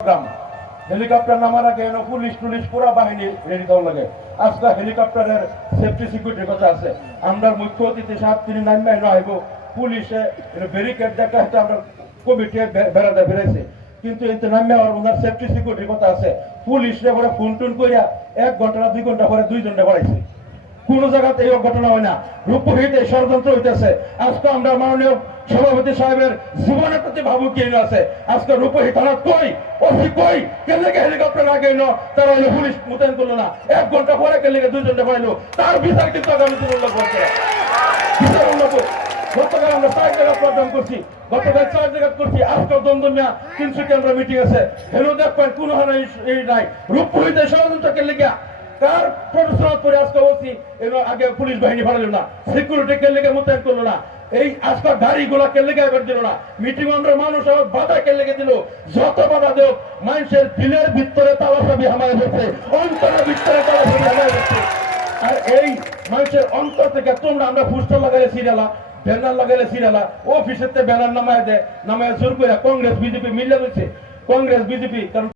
Programme helicopter নামার আগে police টুলিশ পুরা বাহিনী রেডি দেওয়া লাগে। আজকে হেলিকপ্টারের সেফটি সিকিউরিটির কথা আছে। আমরা মুখ্য অতিথি সাহেব তিনি নামবে নয় পুলিশে ব্যারিকেড দেখা হচ্ছে আমরা কমিটি বেড়াতে বেড়েছে, কিন্তু এতে নামবে আর ওনার সেফটি সিকিউরিটির কথা আছে। পুলিশে পরে ফোন টুন করিয়া 1 ঘন্টা না 2 ঘন্টা পরে 2 জনটা বাড়াইছে। কোন জায়গাতে এই ঘটনা হয় না, রূপহিতে ষড়যন্ত্র হইতেছে। আজকে আমরা মাননীয় সভাপতি সাহেবের জীবনের প্রতি ভাবুকি আছে। আজকে রূপহী থানা কই ওসি কই কেলে হেলিকপ্টার আগে তারা পুলিশ মোতায়েন করলো না, 1 ঘন্টা পরে কেলে 2 জনটা পাইলো। তার বিচার কিন্তু আগামী দিন উল্লেখ করছে বিচার উল্লেখ। গতকাল আমরা 4 জায়গা প্রোগ্রাম করছি, গতকাল 4 জায়গা করছি। আজকে দমদমিয়া 300 কেন্দ্র মিটিং আছে। হেলো দেখবেন কোন হারাই এই নাই রূপহীতে ষড়যন্ত্র কেলে গিয়া কার প্রদর্শন করে আজকে বলছি আগে পুলিশ বাহিনী পাঠালো না, সিকিউরিটি কেলে মোতায়েন করলো না, এই আজকে গাড়িগুলা কেলে এবার দিল না, মিটিং আমরা মানুষ বাধা কেলে দিল। যত বাধা দেব মানুষের দিলের ভিতরে তালাশাবি হামায় যাচ্ছে, অন্তরের ভিতরে তালাশাবি হামায় যাচ্ছে। আর এই মানুষের অন্তর থেকে তোমরা আমরা পোস্টার লাগাইলে সিরিয়ালা, ব্যানার লাগাইলে সিরিয়ালা, অফিসের ব্যানার নামায় দেয়, নামায় জোর করে কংগ্রেস বিজেপি মিলে গেছে। কংগ্রেস বিজেপি কারণ